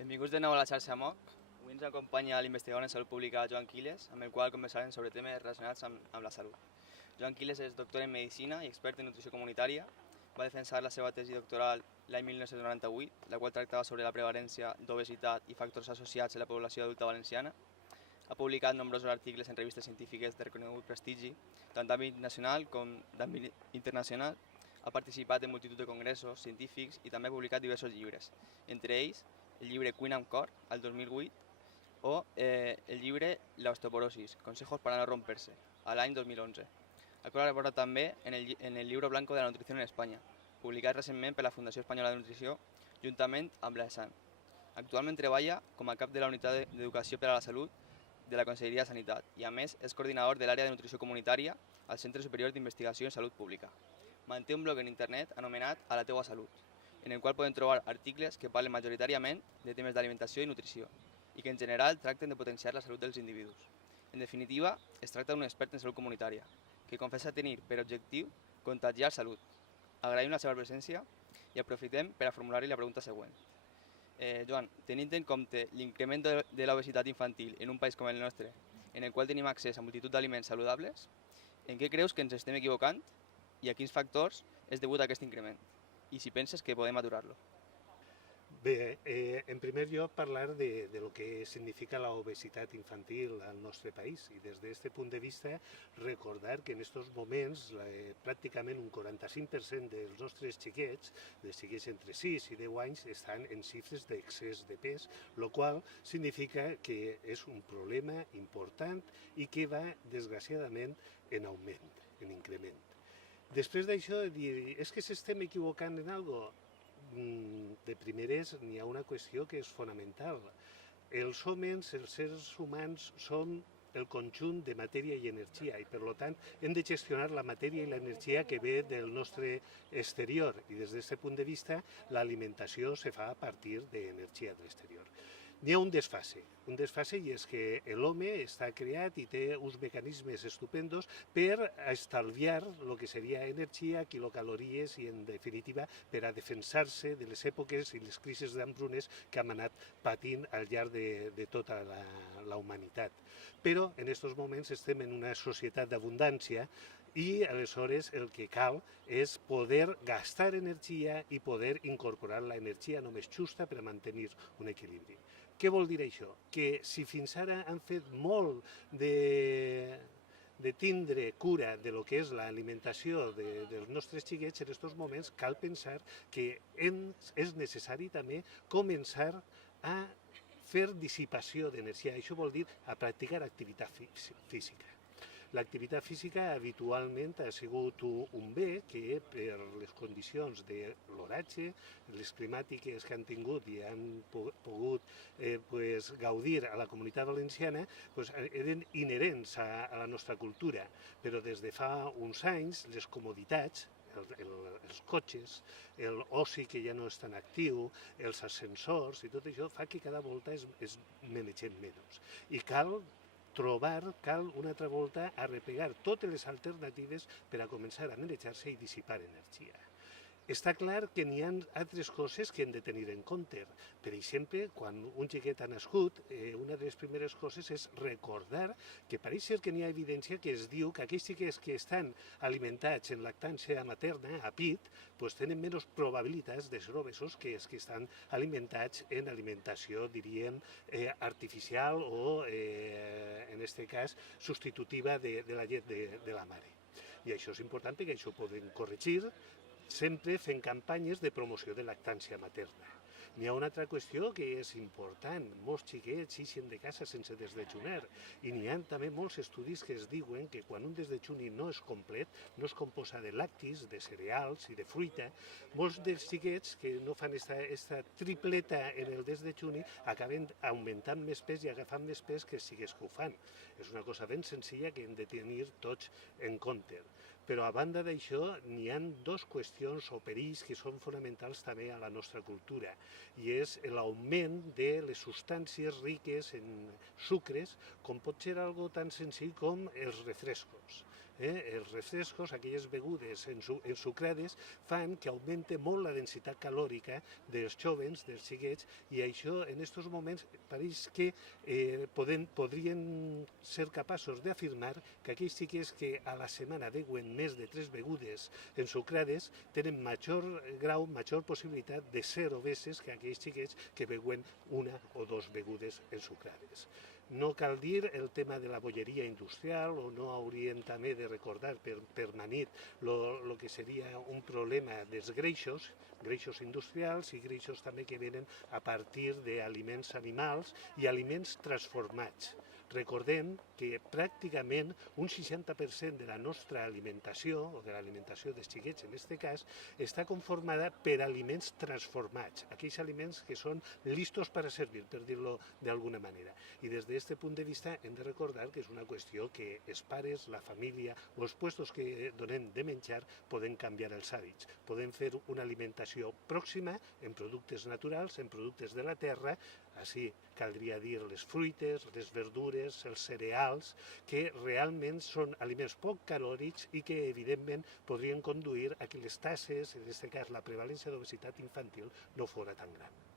Benvinguts de nou a la xarxa MOC. Avui ens acompanya l'investigador en salut pública Joan Quiles, amb el qual conversarem sobre temes relacionats amb la salut. Joan Quiles és doctor en Medicina i expert en nutrició comunitària. Va defensar la seva tesi doctoral l'any 1998, la qual tractava sobre la prevalència d'obesitat i factors associats a la població adulta valenciana. Ha publicat nombrosos articles en revistes científiques de reconegut prestigi, tant d'àmbit nacional com d'àmbit internacional. Ha participat en multitud de congressos científics i també ha publicat diversos llibres, entre ells el llibre Cuina amb cor, al 2008, o el llibre La osteoporosis, consejos para no romperse, a l'any 2011. Ha col·laborat també en el Libro Blanco de la Nutrició en Espanya, publicat recentment per la Fundació Espanyola de Nutrició, juntament amb l'ESAN. Actualment treballa com a cap de la Unitat d'Educació per a la Salut de la Conselleria de Sanitat i, a més, és coordinador de l'àrea de nutrició comunitària al Centre Superior d'Investigació en Salut Pública. Manté un blog en internet anomenat A la teua salut, en el qual podem trobar articles que parlen majoritàriament de temes d'alimentació i nutrició i que en general tracten de potenciar la salut dels individus. En definitiva, es tracta d'un expert en salut comunitària que confessa tenir per objectiu contagiar salut. Agraïm la seva presència i aprofitem per a formular-li la pregunta següent. Joan, tenint en compte l'increment de l'obesitat infantil en un país com el nostre, en el qual tenim accés a multitud d'aliments saludables, en què creus que ens estem equivocant i a quins factors és degut a aquest increment? I si penses que podem aturar-lo. Bé, en primer lloc parlar de lo que significa la obesidad infantil al nostre país y desde este punto de vista recordar que en estos moments pràcticament un 45% dels nostres xiquets, dels xiquets entre 6 i 10 anys, estan en xifres d'excés de pes, lo qual significa que és un problema important i que va desgraciadament en augment, en increment. Després d'això, dir, és que s'estem equivocant en alguna cosa? De primeres n'hi ha una qüestió que és fonamental. Els homes, els seres humans, són el conjunt de matèria i energia i per tant hem de gestionar la matèria i l'energia que ve del nostre exterior i des d'aquest punt de vista l'alimentació se fa a partir d'energia de l'exterior. N'hi ha un desfase i és que l'home està creat i té uns mecanismes estupendos per estalviar el que seria energia, quilocalories i en definitiva per a defensar-se de les èpoques i les crisis d'hambrunes que hem anat patint al llarg de tota la humanitat. Però en aquests moments estem en una societat d'abundància i aleshores el que cal és poder gastar energia i poder incorporar l'energia només justa per a mantenir un equilibri. Què vol dir això? Que si fins ara han fet molt de tindre cura de lo que és l'alimentació dels nostres xiquets, en aquests moments cal pensar que és necessari també començar a fer dissipació d'energia. Això vol dir a practicar activitat física. L'activitat física habitualment ha sigut un bé que per les condicions de l'oratge, les climàtiques que han tingut i han pogut gaudir a la comunitat valenciana, eren inherents a la nostra cultura, però des de fa uns anys les comoditats, els cotxes, l'oci que ja no és tan actiu, els ascensors i tot això fa que cada volta es manegem menys. I cal una altra volta arreplegar totes les alternatives per a començar a manejar-se i dissipar energia. Està clar que n'hi ha altres coses que hem de tenir en compte. Per exemple, quan un xiquet ha nascut, una de les primeres coses és recordar que pareix ser que n'hi ha evidència que es diu que aquells xiquets que estan alimentats en lactància materna, a pit, tenen menys probabilitats de ser obesos que els que estan alimentats en alimentació, diríem, artificial o, en aquest cas, substitutiva de la llet de la mare. I això és important perquè això ho podem corregir sempre fent campanyes de promoció de lactància materna. N'hi ha una altra qüestió que és important. Molts xiquets ixen de casa sense desdejunar i n'hi ha també molts estudis que es diuen que quan un desdejuni no és complet, no es composa de lactis, de cereals i de fruita, molts dels xiquets que no fan aquesta tripleta en el desdejuni acaben augmentant més pes i agafant més pes que els xiquets que ho fan. És una cosa ben senzilla que hem de tenir tots en compte. Però a banda d'això n'hi ha dues qüestions o perills que són fonamentals també a la nostra cultura i és l'augment de les substàncies riques en sucres com pot ser algo tan senzill com els refrescos. els refrescos, aquelles begudes ensucrades, fan que augmente molt la densitat calòrica dels jovens, dels xiquets, i això en aquests moments pareix que podrien ser capaços d'afirmar que aquells xiquets que a la setmana beuen més de 3 begudes ensucrades tenen major grau, major possibilitat de ser obeses que aquells xiquets que beuen 1 o 2 begudes ensucrades. No cal dir el tema de la bolleria industrial, o no hauríem també de recordar permanent el que seria un problema dels greixos industrials i greixos també que venen a partir d'aliments animals i aliments transformats. Recordem que pràcticament un 60% de la nostra alimentació, o de l'alimentació dels xiquets en aquest cas, està conformada per aliments transformats, aquells aliments que són listos per a servir, per dir-ho d'alguna manera. I des d'aquest punt de vista hem de recordar que és una qüestió que els pares, la família o els puestos que donem de menjar poden canviar els hàbits. Podem fer una alimentació pròxima en productes naturals, en productes de la terra, així caldria dir les fruites, les verdures, els cereals, que realment són aliments poc calòrics i que evidentment podrien conduir a que les taxes, en aquest cas la prevalència d'obesitat infantil, no fora tan gran.